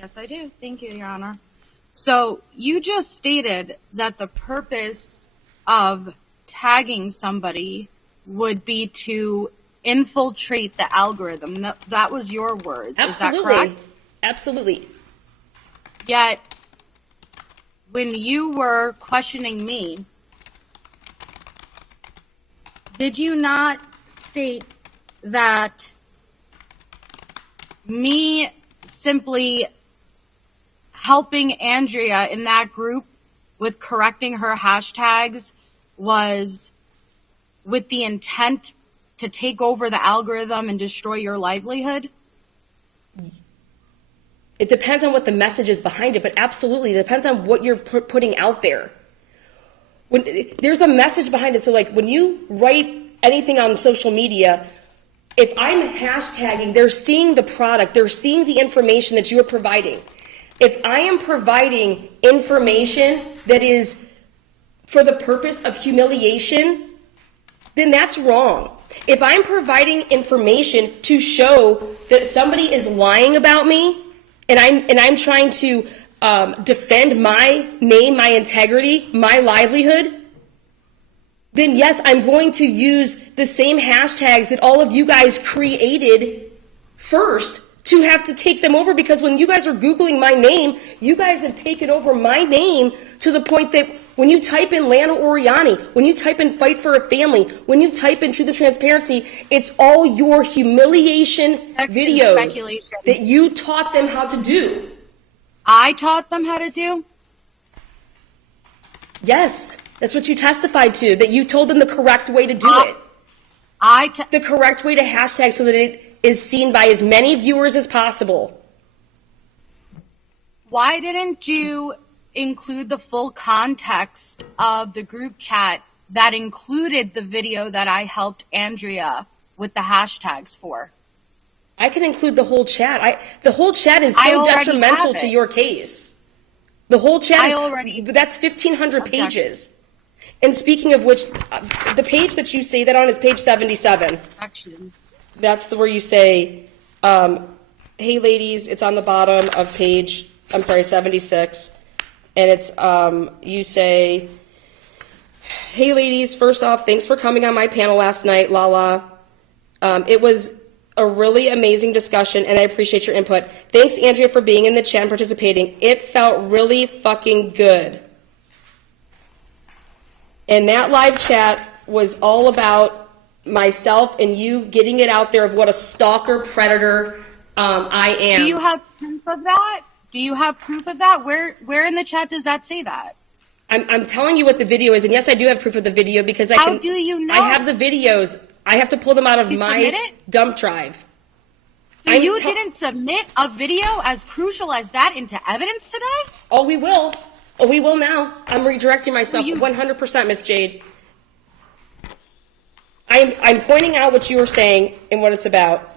Yes, I do. Thank you, Your Honor. So you just stated that the purpose of tagging somebody would be to infiltrate the algorithm. That was your words. Absolutely. Is that correct? Absolutely. Yet, when you were questioning me, did you not state that me simply helping Andrea in that group with correcting her hashtags was with the intent to take over the algorithm and destroy your livelihood? It depends on what the message is behind it, but absolutely, it depends on what you're putting out there. When there's a message behind it, so like when you write anything on social media, if I'm hashtagging, they're seeing the product, they're seeing the information that you are providing. If I am providing information that is for the purpose of humiliation, then that's wrong. If I'm providing information to show that somebody is lying about me, and I'm trying to defend my name, my integrity, my livelihood, then yes, I'm going to use the same hashtags that all of you guys created first to have to take them over, because when you guys are Googling my name, you guys have taken over my name to the point that when you type in Lana Oriani, when you type in Fight for a Family, when you type in Truth and Transparency, it's all your humiliation videos that you taught them how to do. I taught them how to do? Yes, that's what you testified to, that you told them the correct way to do it. The correct way to hashtag so that it is seen by as many viewers as possible. Why didn't you include the full context of the group chat that included the video that I helped Andrea with the hashtags for? I can include the whole chat. The whole chat is so detrimental to your case. The whole chat that's 1,500 pages. And speaking of which, the page that you say that on is page 77. That's where you say, hey ladies, it's on the bottom of page, 76. And it's, you say, hey ladies, first off, thanks for coming on my panel last night, Lala. It was a really amazing discussion, and I appreciate your input. Thanks, Andrea, for being in the chat and participating. It felt really fucking good. And that live chat was all about myself and you getting it out there of what a stalker predator I am. Do you have proof of that? Do you have proof of that? Where in the chat does that say that? I'm telling you what the video is, and yes, I do have proof of the video because How do you know? I have the videos. I have to pull them out of my dump drive. So you didn't submit a video as crucial as that into evidence today? Oh, we will. Oh, we will now. I'm redirecting myself 100%, Miss Jade. I'm pointing out what you were saying and what it's about.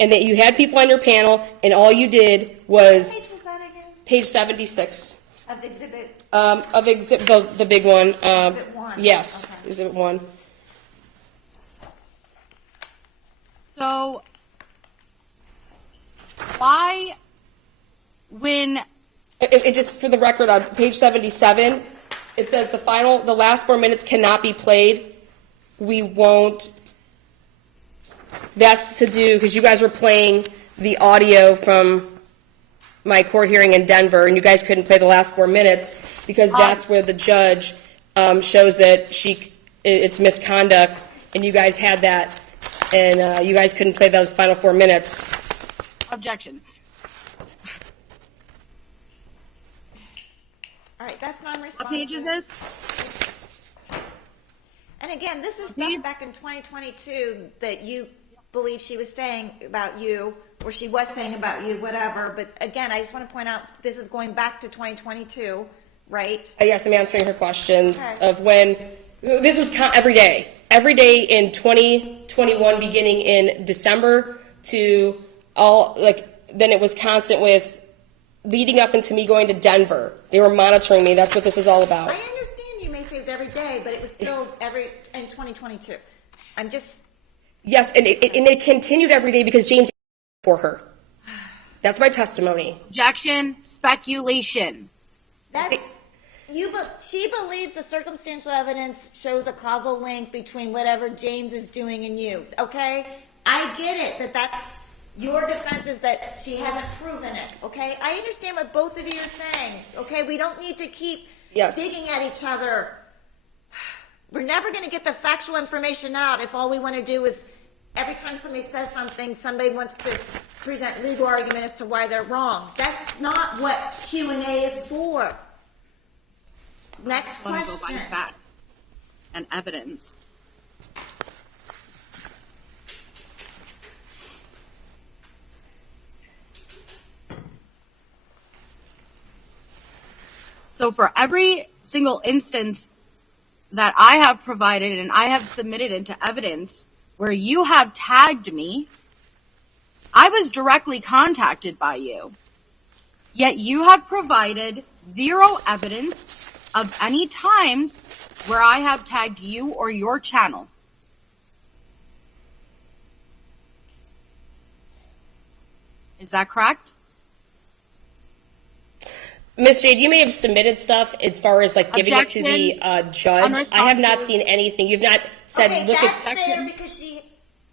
And that you had people on your panel, and all you did was... What page was that again? Page 76. Of exhibit? The big one. Exhibit 1. Yes, okay. Exhibit 1. So, why, when... It just, for the record, on page 77, it says the last 4 minutes cannot be played. We won't. That's to do, because you guys were playing the audio from my court hearing in Denver, and you guys couldn't play the last 4 minutes, because that's where the judge shows that it's misconduct, and you guys had that, and you guys couldn't play those final 4 minutes. Objection. All right, that's non-responsive. What page is this? And again, this is stuff back in 2022 that you believe she was saying about you, or she was saying about you, whatever. But again, I just want to point out, this is going back to 2022, right? Yes, I'm answering her questions of when, this was every day in 2021, beginning in December to then it was constant with leading up into me going to Denver. They were monitoring me. That's what this is all about. I understand you may say it was every day, but it was still in 2022. I'm just... Yes, and it continued every day because James for her. That's my testimony. Objection, speculation. That's she believes the circumstantial evidence shows a causal link between whatever James is doing and you. Okay, I get it that's your defense is that she hasn't proven it. Okay, I understand what both of you are saying. Okay, we don't need to keep digging at each other. We're never going to get the factual information out if all we want to do is every time somebody says something, somebody wants to present legal argument as to why they're wrong. That's not what Q&A is for. Next question. Go by facts and evidence. So for every single instance that I have provided and I have submitted into evidence where you have tagged me, I was directly contacted by you. Yet you have provided zero evidence of any times where I have tagged you or your channel. Is that correct? Miss Jade, you may have submitted stuff as far as like giving it to the judge. I have not seen anything. You've not said, okay, look that's at fair because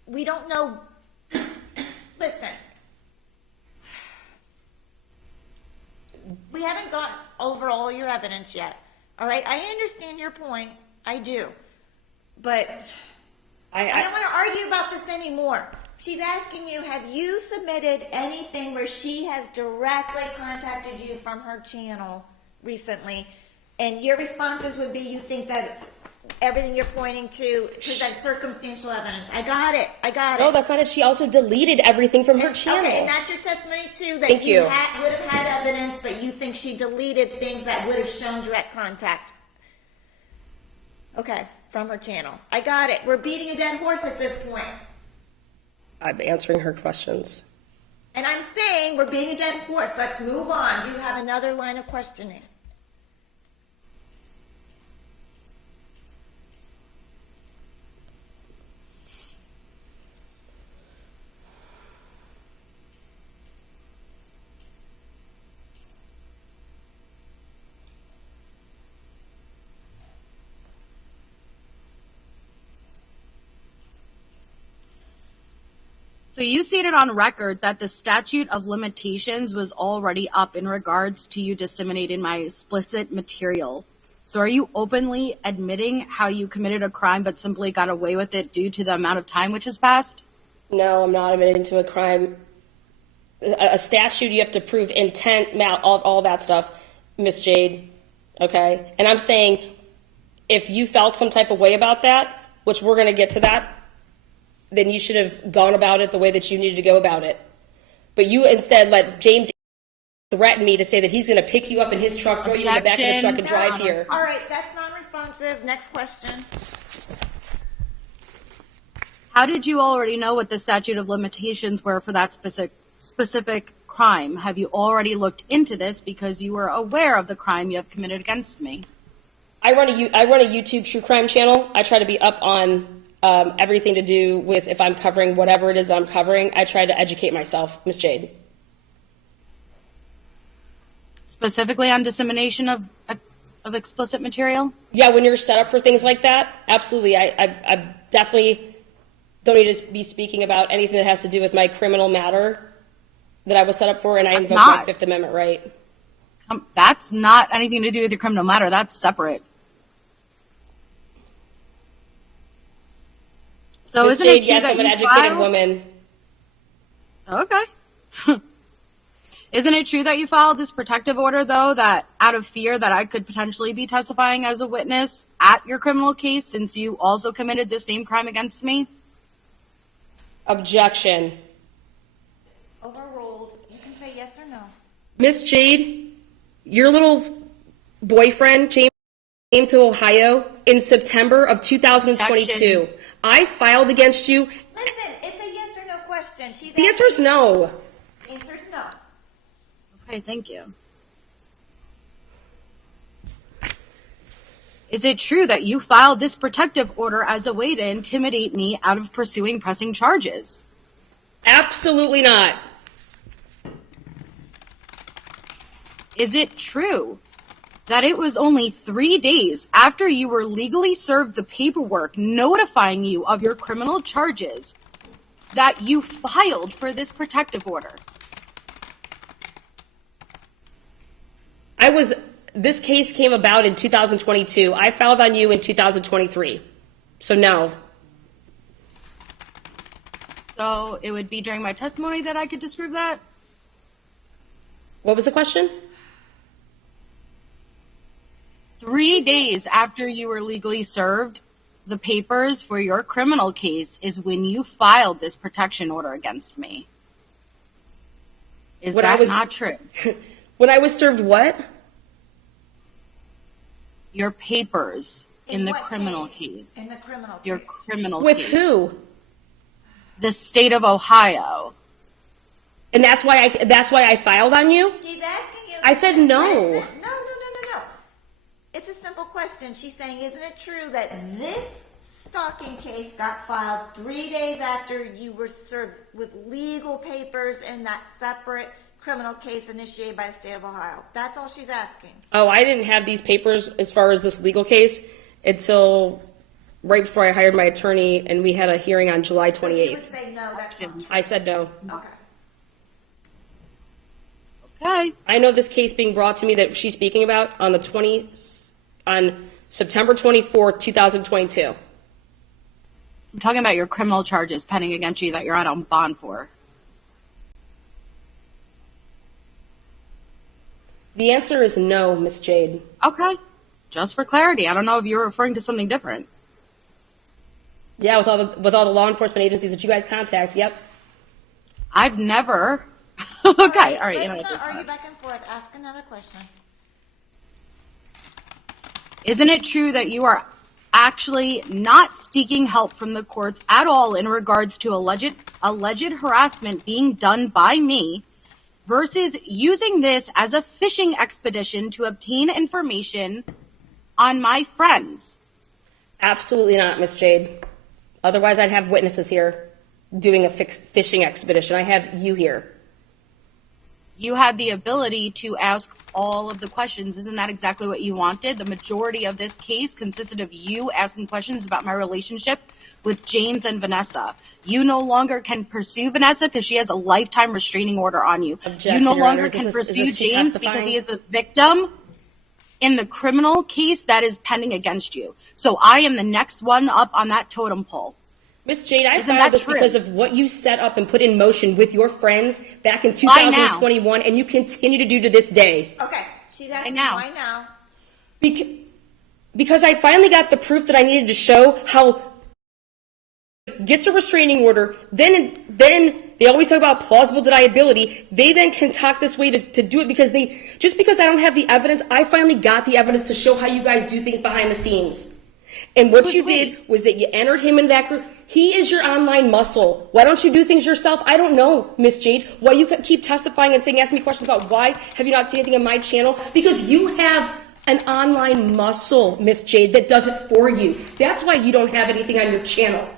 we don't know. Listen, we haven't got over all your evidence yet. All right, I understand your point. I do, but I don't want to argue about this anymore. She's asking you, have you submitted anything where she has directly contacted you from her channel recently? And your responses would be you think that everything you're pointing to presents circumstantial evidence. I got it. No, that's not it. She also deleted everything from her channel. Okay, and that's your testimony too, that Thank you. would have had evidence, but you think she deleted things that would have shown direct contact. Okay, from her channel. I got it. We're beating a dead horse at this point. I'm answering her questions. And I'm saying we're being a dead horse. Let's move on. Do you have another line of questioning? So you stated on record that the statute of limitations was already up in regards to you disseminating my explicit material. So are you openly admitting how you committed a crime but simply got away with it due to the amount of time which has passed? No, I'm not admitting to a crime. A statute, you have to prove intent, all that stuff, Miss Jade. Okay? And I'm saying if you felt some type of way about that, which we're going to get to that, then you should have gone about it the way that you needed to go about it. But you instead let James threaten me to say that he's going to pick you up in his truck, throw you in the back of the truck, and drive here. All right, that's non-responsive. Next question. How did you already know what the statute of limitations were for that specific crime? Have you already looked into this because you were aware of the crime you have committed against me? I run a YouTube true crime channel. I try to be up on everything to do with if I'm covering whatever it is that I'm covering. I try to educate myself, Miss Jade. Specifically on dissemination of explicit material? Yeah, when you're set up for things like that, absolutely. I definitely don't need to be speaking about anything that has to do with my criminal matter that I was set up for, and I invoke my Fifth Amendment right. That's not anything to do with your criminal matter. That's separate. So Ms. isn't Jade, it true yes, that I'm an you educated filed? woman. Okay. Isn't it true that you filed this protective order, though, that out of fear that I could potentially be testifying as a witness at your criminal case since you also committed the same crime against me? Objection. Overruled. You can say yes or no. Miss Jade, your little boyfriend, James, came to Ohio in September of 2022. Objection. I filed against you. Listen, it's a yes or no question. The answer is no. The answer is no. Okay, thank you. Is it true that you filed this protective order as a way to intimidate me out of pursuing pressing charges? Absolutely not. is it true that it was only 3 days after you were legally served the paperwork notifying you of your criminal charges that you filed for this protective order? This case came about in 2022. I filed on you in 2023. So no. So it would be during my testimony that I could disprove that? What was the question? 3 days after you were legally served the papers for your criminal case is when you filed this protection order against me. Is that not true? When I was served what? Your papers in the criminal case. In the criminal case. Your criminal With case. who? The state of Ohio. And that's why I filed on you? She's asking you. I said no. No. It's a simple question. She's saying, isn't it true that this stalking case got filed 3 days after you were served with legal papers in that separate criminal case initiated by the state of Ohio? That's all she's asking. Oh, I didn't have these papers as far as this legal case until right before I hired my attorney, and we had a hearing on July 28th. So you would say no, that's not true. I said no. Okay. Okay. I know this case being brought to me that she's speaking about on September 24th, 2022. I'm talking about your criminal charges pending against you that you're out on bond for. The answer is no, Miss Jade. Okay. Just for clarity. I don't know if you're referring to something different. Yeah, with all the law enforcement agencies that you guys contact, yep. I've never. Okay, all right. Let's not argue back and forth. Ask another question. Isn't it true that you are actually not seeking help from the courts at all in regards to alleged harassment being done by me versus using this as a fishing expedition to obtain information on my friends? Absolutely not, Miss Jade. Otherwise, I'd have witnesses here doing a fishing expedition. I have you here. You had the ability to ask all of the questions. Isn't that exactly what you wanted? The majority of this case consisted of you asking questions about my relationship with James and Vanessa. You no longer can pursue Vanessa because she has a lifetime restraining order on you. Objection, you no Your Honor. longer can pursue is this James testifying? because he is a victim in the criminal case that is pending against you. So I am the next one up on that totem pole. Miss Jade, I Isn't filed that this true? because of what you set up and put in motion with your friends back in 2021, and you continue to do to this day. Okay. She's asking now. why now. Because I finally got the proof that I needed to show how gets a restraining order, then they always talk about plausible deniability. They then concoct this way to do it because just because I don't have the evidence, I finally got the evidence to show how you guys do things behind the scenes. And what you did was that you entered him in that group. He is your online muscle. Why don't you do things yourself? I don't know, Miss Jade. Why you keep testifying and saying, asking me questions about why have you not seen anything on my channel? Because you have an online muscle, Miss Jade, that does it for you. That's why you don't have anything on your channel.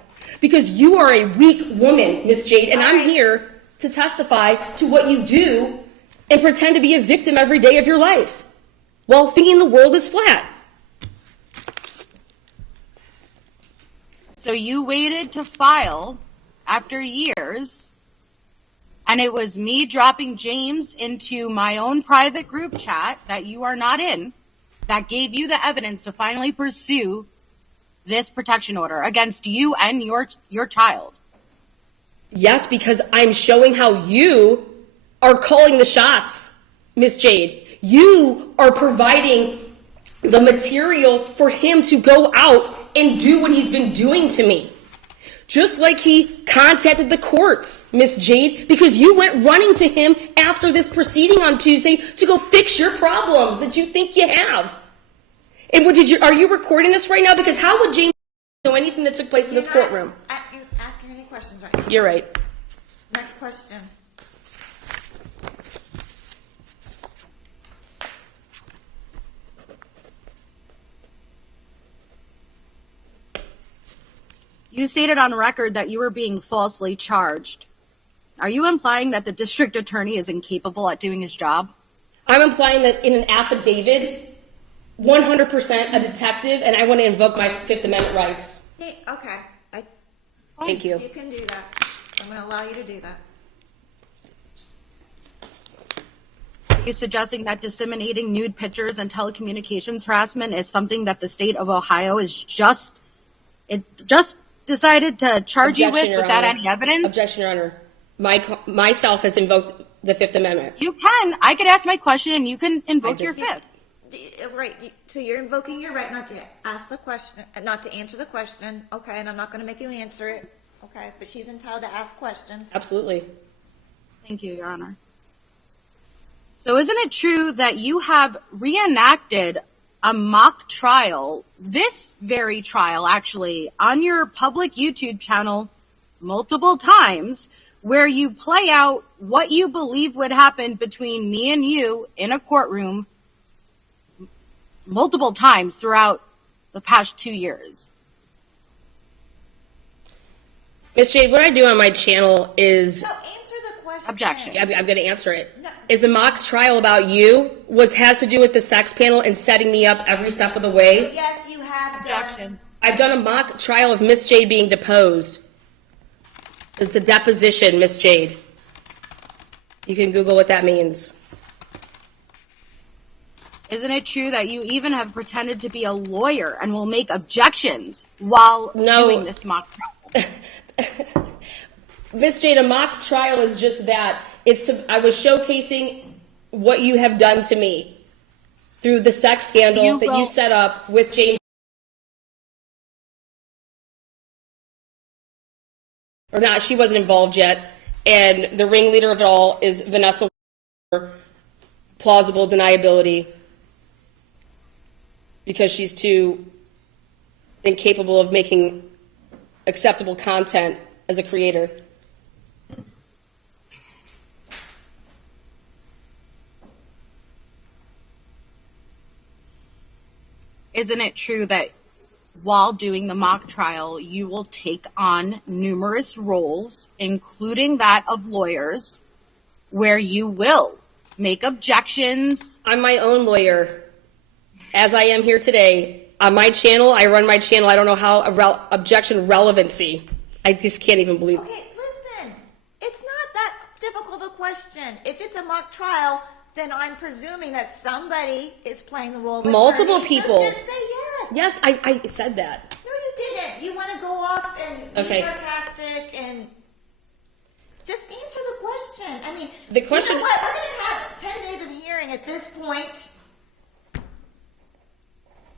Because you are a weak woman, Miss Jade, and I'm here to testify to what you do and pretend to be a victim every day of your life while thinking the world is flat. So you waited to file after years, and it was me dropping James into my own private group chat that you are not in that gave you the evidence to finally pursue this protection order against you and your child. Yes, because I'm showing how you are calling the shots, Miss Jade. You are providing the material for him to go out and do what he's been doing to me. Just like he contacted the courts, Miss Jade, because you went running to him after this proceeding on Tuesday to go fix your problems that you think you have. And are you recording this right now? Because how would James know anything that took place in this courtroom? You're asking any questions right now. You're right. Next question. You stated on record that you were being falsely charged. Are you implying that the district attorney is incapable at doing his job? I'm implying that in an affidavit, 100% a detective, and I want to invoke my Fifth Amendment rights. Okay, Thank you. you can do that. I'm going to allow you to do that. Are you suggesting that disseminating nude pictures and telecommunications harassment is something that the state of Ohio is just decided to charge you with Your without Honor. any evidence? Objection, Your Honor. Myself has invoked the Fifth Amendment. You can. I could ask my question and you can invoke your just- fifth. Right, so you're invoking your right not to ask the question, not to answer the question, okay, and I'm not going to make you answer it, okay, but she's entitled to ask questions. Absolutely. Thank you, Your Honor. So isn't it true that you have reenacted a mock trial, this very trial actually, on your public YouTube channel multiple times, where you play out what you believe would happen between me and you in a courtroom multiple times throughout the past 2 years? Ms. Jade, what I do on my channel is... So answer the question. Objection. I'm going to answer it. No. Is a mock trial about you has to do with the sex panel and setting me up every step of the way? Yes, you have done. Objection. I've done a mock trial of Miss Jade being deposed. It's a deposition, Miss Jade. You can Google what that means. Isn't it true that you even have pretended to be a lawyer and will make objections while doing this mock trial? Miss Jade, a mock trial is just that. I was showcasing what you have done to me through the sex scandal you set up with James. Or not, she wasn't involved yet. And the ringleader of it all is Vanessa. Plausible deniability. Because she's too incapable of making acceptable content as a creator. Isn't it true that while doing the mock trial, you will take on numerous roles, including that of lawyers, where you will make objections? I'm my own lawyer, as I am here today. On my channel, I run my channel. I don't know how objection relevancy. I just can't even believe. Okay, listen, it's not that difficult of a question. If it's a mock trial, then I'm presuming that somebody is playing the role of Multiple attorney, people. So just say yes. Yes, I said that. No, you didn't. You want to go off and be Okay. sarcastic and just answer the question. I mean, The question- You know what? We're going to have 10 days of hearing at this point.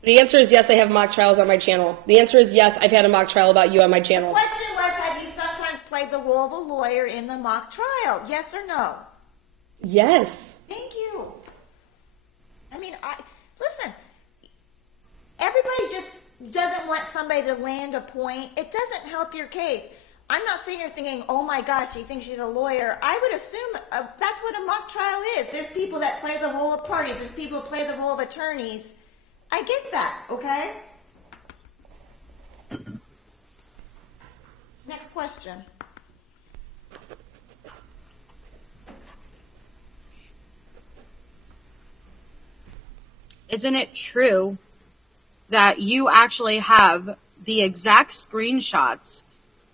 The answer is yes, I have mock trials on my channel. The answer is yes, I've had a mock trial about you on my The channel. question was, have you sometimes played the role of a lawyer in the mock trial? Yes or no? Yes. Thank you. I mean, listen, everybody just doesn't want somebody to land a point. It doesn't help your case. I'm not sitting here thinking, oh my God, she thinks she's a lawyer. I would assume that's what a mock trial is. There's people that play the role of parties. There's people who play the role of attorneys. I get that, okay? Next question. Isn't it true that you actually have the exact screenshots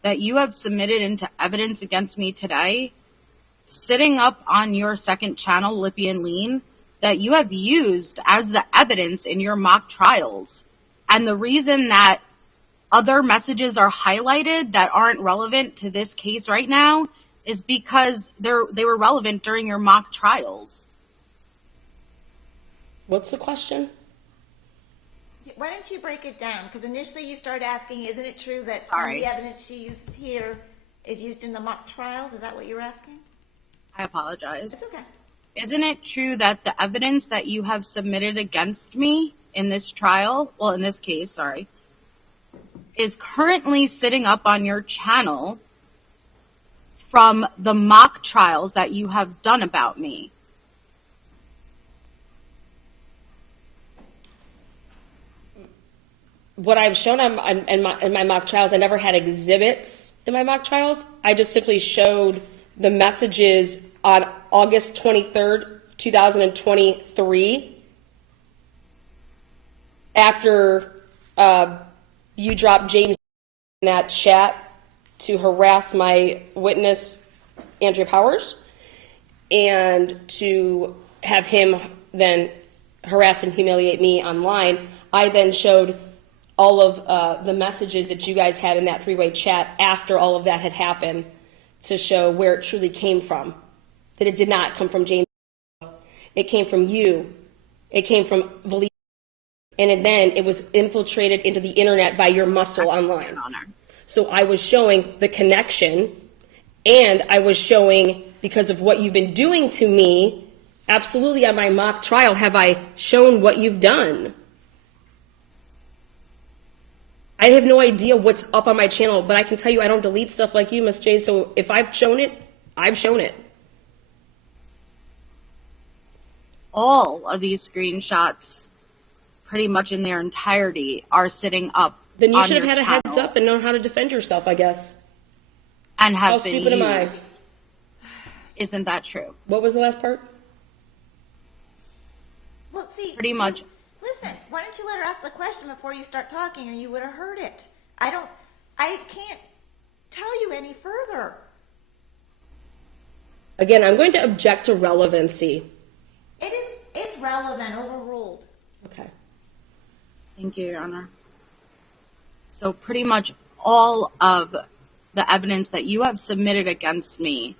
that you have submitted into evidence against me today, sitting up on your second channel, Lippy and Lean, that you have used as the evidence in your mock trials? And the reason that other messages are highlighted that aren't relevant to this case right now is because they were relevant during your mock trials. What's the question? Why don't you break it down? Because initially you started asking, isn't it true that some of the evidence she used here is used in the mock trials? Is that what you're asking? I apologize. It's okay. Isn't it true that the evidence that you have submitted against me in this trial, well, in this case, sorry, is currently sitting up on your channel from the mock trials that you have done about me? What I've shown in my mock trials, I never had exhibits in my mock trials. I just simply showed the messages on August 23rd, 2023, after you dropped James in that chat to harass my witness, Andrea Powers, and to have him then harass and humiliate me online. I then showed all of the messages that you guys had in that three-way chat after all of that had happened to show where it truly came from, that it did not come from James. It came from you. It came from Valise. And then it was infiltrated into the internet by your muscle online. So I was showing the connection, and I was showing, because of what you've been doing to me, absolutely on my mock trial have I shown what you've done. I have no idea what's up on my channel, but I can tell you I don't delete stuff like you, Miss Jade, so if I've shown it, I've shown it. All of these screenshots, pretty much in their entirety, are sitting up. Then you on should have your had a channel heads up and known how to defend yourself, I guess. and have How been stupid am I? used. Isn't that true? What was the last part? Well, see, Pretty much. Listen, why don't you let her ask the question before you start talking, or you would have heard it. I can't tell you any further. Again, I'm going to object to relevancy. It's relevant, overruled. Okay. Thank you, Your Honor. So pretty much all of the evidence that you have submitted against me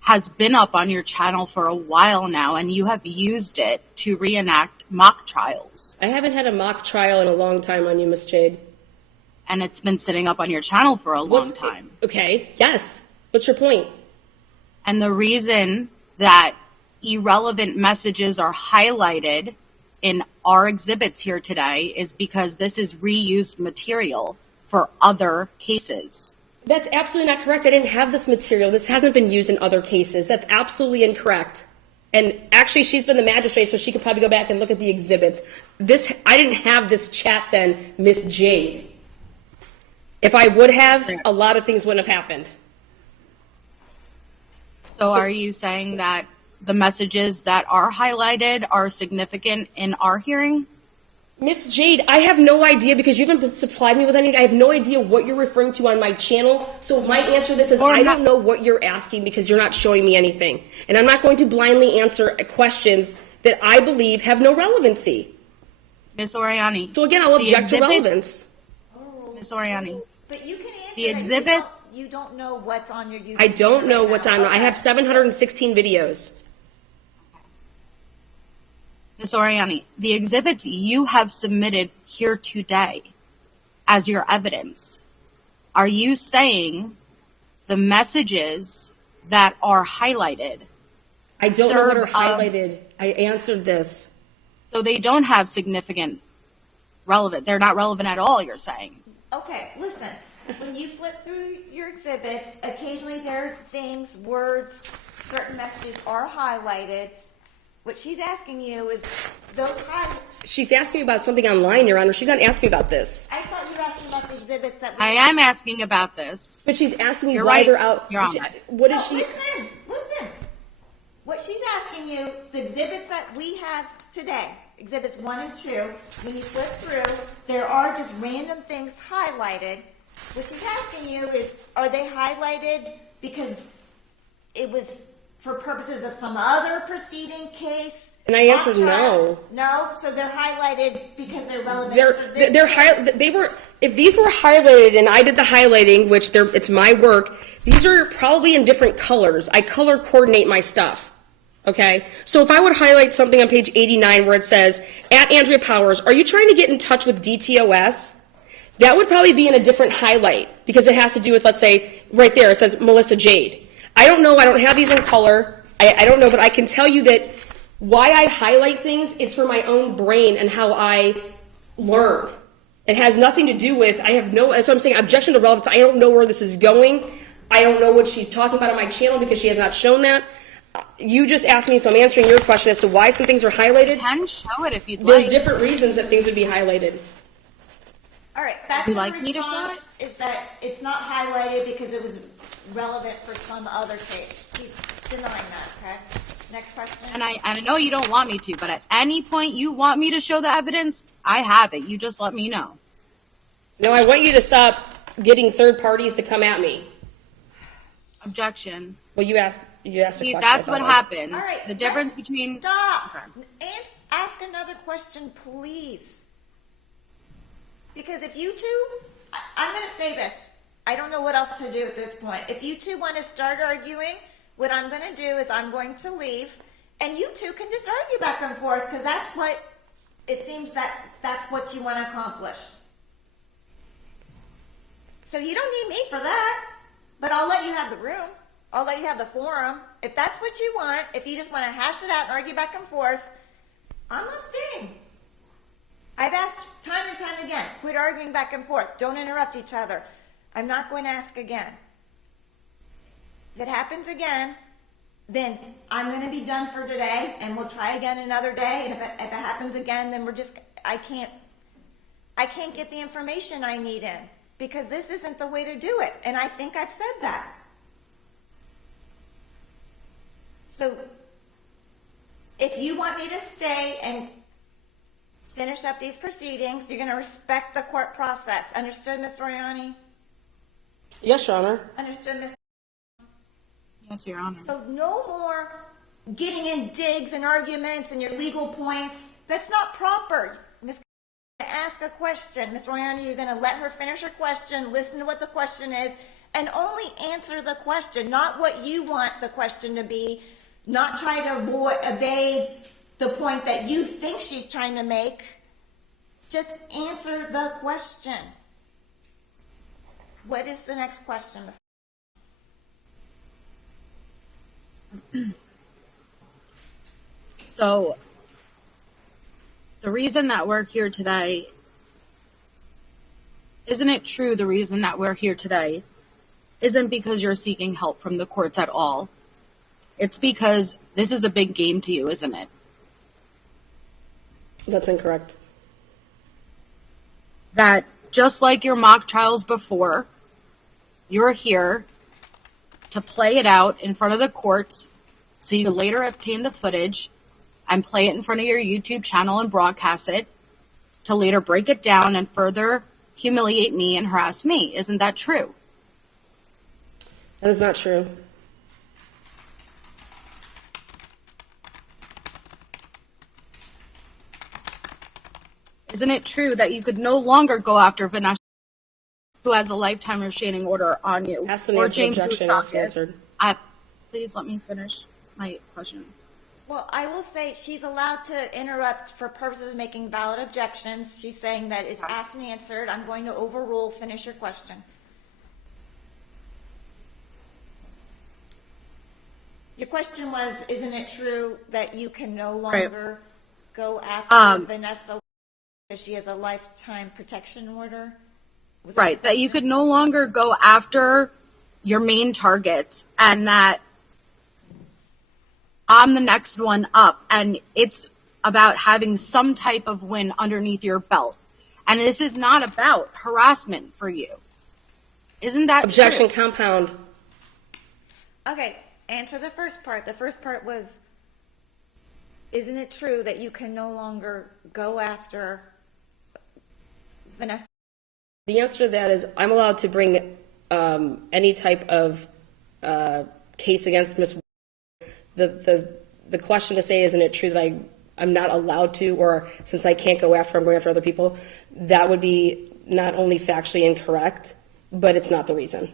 has been up on your channel for a while now, and you have used it to reenact mock trials. I haven't had a mock trial in a long time on you, Miss Jade. And it's been sitting up on your channel for a long time. Okay, yes. What's your point? And the reason that irrelevant messages are highlighted in our exhibits here today is because this is reused material for other cases. That's absolutely not correct. I didn't have this material. This hasn't been used in other cases. That's absolutely incorrect. And actually, she's been the magistrate, so she could probably go back and look at the exhibits. I didn't have this chat then, Miss Jade. If I would have, a lot of things wouldn't have happened. So are you saying that the messages that are highlighted are significant in our hearing? Miss Jade, I have no idea, because you haven't supplied me with anything. I have no idea what you're referring to on my channel. So my answer to this is I don't know what you're asking, because you're not showing me anything. And I'm not going to blindly answer questions that I believe have no relevancy. Ms. Oriani. So again, I'll object to relevance. Ms. Oriani. But you can answer The that exhibits. you don't know what's on your YouTube. I don't know right what's now. on. I have 716 videos. Ms. Oriani, the exhibits you have submitted here today as your evidence, are you saying the messages that are highlighted? I don't know what are highlighted. I answered this. So they don't have significant relevant. They're not relevant at all, you're saying. Okay, listen. When you flip through your exhibits, occasionally there are things, words, certain messages are highlighted. What she's asking you is those She's asking me about something online, Your Honor. She's not asking me about this. I thought you were asking about the exhibits that we I am asking about this. But she's asking me You're why right. they're out. You're on. What is she? Listen. What she's asking you, the exhibits that we have today, exhibits 1 and 2, when you flip through, there are just random things highlighted. What she's asking you is, are they highlighted because it was for purposes of some other proceeding case? And I answered no. No, so they're highlighted because they're relevant. For this They were. If these were highlighted and I did the highlighting, which it's my work, these are probably in different colors. I color coordinate my stuff. Okay, so if I would highlight something on page 89 where it says, at Andrea Powers, are you trying to get in touch with DTOS? That would probably be in a different highlight because it has to do with, let's say, right there, it says Melissa Jade. I don't know, I don't have these in color, I don't know, but I can tell you that why I highlight things, it's for my own brain and how I learn. It has nothing to do with, that's what I'm saying, objection to relevance. I don't know where this is going. I don't know what she's talking about on my channel because she has not shown that. You just asked me, so I'm answering your question as to why some things are highlighted. You can show it if you'd There's like. different reasons that things would be highlighted. All right, that's Would you the like me to show response, is that it's not highlighted because it was relevant for some other case. She's denying that, okay? Next question. And I know you don't want me to, but at any point you want me to show the evidence, I have it. You just let me know. No, I want you to stop getting third parties to come at me. Objection. Well, you asked a question. That's what happens. All right. The difference between... Stop. Okay. Ask another question, please. Because if you two, I'm going to say this. I don't know what else to do at this point. If you two want to start arguing, what I'm going to do is I'm going to leave, and you two can just argue back and forth, because that's what it seems that's what you want to accomplish. So you don't need me for that, but I'll let you have the room. I'll let you have the forum. If that's what you want, if you just want to hash it out and argue back and forth, I'm not staying. I've asked time and time again, quit arguing back and forth. Don't interrupt each other. I'm not going to ask again. If it happens again, then I'm going to be done for today, and we'll try again another day. And if it happens again, then I can't get the information I need in, because this isn't the way to do it. And I think I've said that. So if you want me to stay and finish up these proceedings, you're going to respect the court process. Understood, Ms. Oriani? Yes, Your Honor. Understood, Ms. Yes, Your Honor. So no more getting in digs and arguments and your legal points. That's not proper. Ms. Ask a question. Ms. Oriani, you're going to let her finish her question, listen to what the question is, and only answer the question, not what you want the question to be, not try to evade the point that you think she's trying to make. Just answer the question. What is the next question, Ms. So, the reason that we're here today, isn't it true the reason that we're here today isn't because you're seeking help from the courts at all? It's because this is a big game to you, isn't it? That's incorrect. That just like your mock trials before, you're here to play it out in front of the courts so you can later obtain the footage and play it in front of your YouTube channel and broadcast it to later break it down and further humiliate me and harass me. Isn't that true? That is not true. Isn't it true that you could no longer go after Vanessa, who has a lifetime restraining order on you? Ask and or answer James objection. Ask and Usakis? answered. Please let me finish my question. Well, I will say she's allowed to interrupt for purposes of making valid objections. She's saying that it's asked and answered. I'm going to overrule. Finish your question. Your question was, isn't it true that you can no longer go after Vanessa because she has a lifetime protection order? Right, that you could no longer go after your main targets, and that I'm the next one up, and it's about having some type of win underneath your belt. And this is not about harassment for you. Isn't that Objection true? compound. Okay, answer the first part. The first part was, isn't it true that you can no longer go after Vanessa? The answer to that is I'm allowed to bring any type of case against Ms. The question to say, isn't it true that I'm not allowed to, or since I can't go after, I'm going after other people, that would be not only factually incorrect, but it's not the reason.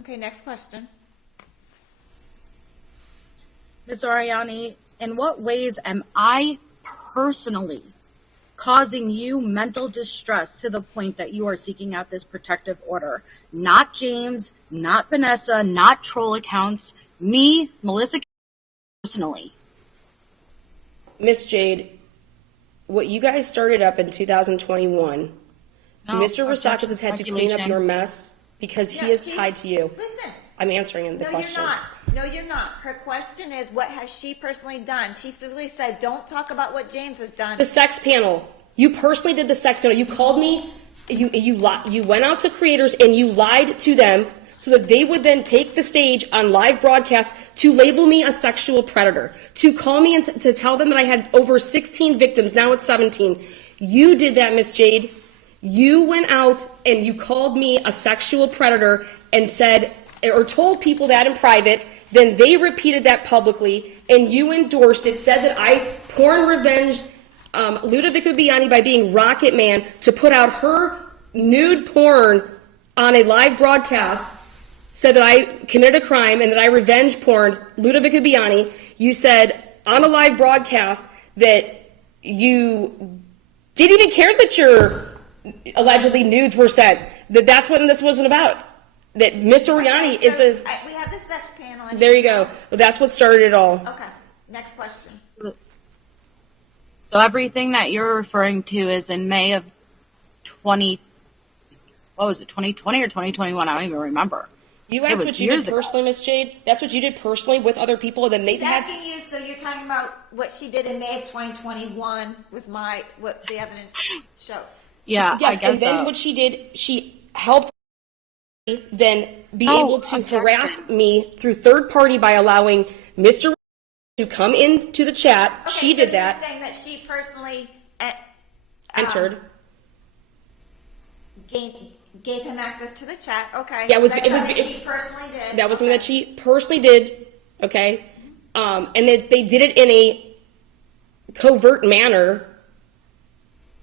Okay, next question. Ms. Oriani, in what ways am I personally causing you mental distress to the point that you are seeking out this protective order? Not James, not Vanessa, not troll accounts, me, Melissa, personally. Miss Jade, what you guys started up in 2021, No, Mr. objection, Rosakis has had to clean up speculation. your mess because he Yeah, is she's- tied to you. Listen. I'm answering the No, question. you're not. No, you're not. Her question is, what has she personally done? She specifically said, don't talk about what James has done. The sex panel. You personally did the sex panel. You called me. You went out to creators and you lied to them so that they would then take the stage on live broadcast to label me a sexual predator, to call me and to tell them that I had over 16 victims, now it's 17. You did that, Miss Jade. You went out and you called me a sexual predator and said, or told people that in private, then they repeated that publicly, and you endorsed it, said that I porn revenged Ludovica Biani by being Rocket Man to put out her nude porn on a live broadcast, said that I committed a crime and that I revenge porn Ludovica Biani. You said on a live broadcast that you didn't even care that your allegedly nudes were sent, that's what this wasn't about. That Miss Oriani is a... We have the sex panel. There you go. Well, that's what started it all. Okay, next question. So everything that you're referring to is in May of 2020 or 2021? I don't even remember. You asked what you did personally, Miss Jade? That's what you did personally with other people, and then they had... Asking you, so you're talking about what she did in May of 2021 was what the evidence shows. Yeah, yes, I guess and then what she did, she helped me then be able to harass me through third party by allowing Mr. to come into the chat. Okay, she did that. You're saying that she personally entered. Gave him access to the chat. Okay. Yeah, she personally did. That was something that she personally did. Okay, and they did it in a covert manner,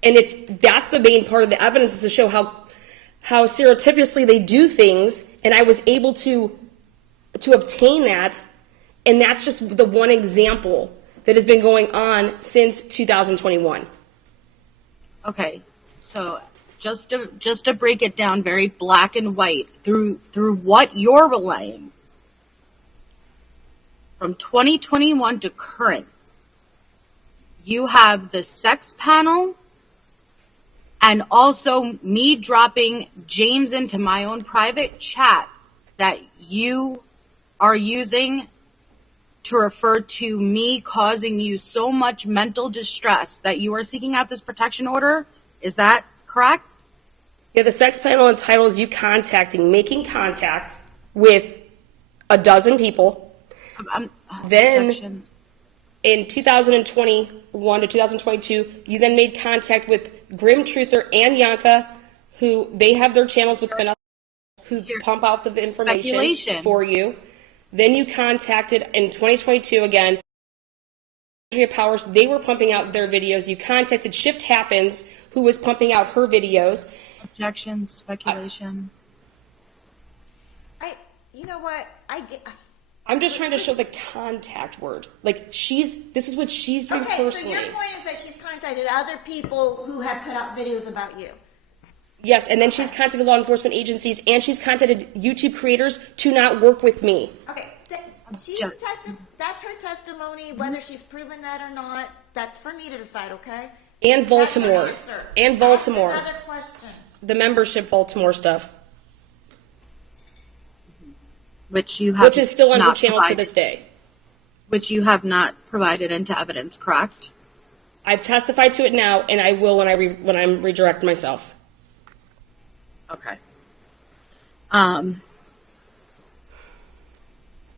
and that's the main part of the evidence, is to show how surreptitiously they do things, and I was able to obtain that, and that's just the one example that has been going on since 2021. Okay, so just to break it down very black and white through what you're relaying from 2021 to current, you have the sex panel and also me dropping James into my own private chat that you are using to refer to me causing you so much mental distress that you are seeking out this protection order. Is that correct? Yeah, the sex panel entitles you making contact with a dozen people. Then Objection. in 2021 to 2022, you then made contact with Grim Truther and Yanka, who they have their channels with Vanessa, who pump out the information for you. Then you contacted in 2022 again, Andrea Powers, they were pumping out their videos. You contacted Shift Happens, who was pumping out her videos. Objection, speculation. You know what? I'm just trying to show the contact word. Like, this is what she's doing personally. So your point is that she's contacted other people who have put out videos about you. Yes, and then she's contacted law enforcement agencies, and she's contacted YouTube creators to not work with me. Okay, that's her testimony. Whether she's proven that or not, that's for me to decide, okay? And Baltimore. And Baltimore. That's another question. The membership Baltimore stuff. Which is still on her channel to this day. Which you have not provided into evidence, correct? I've testified to it now, and I will when I'm redirecting myself. Okay.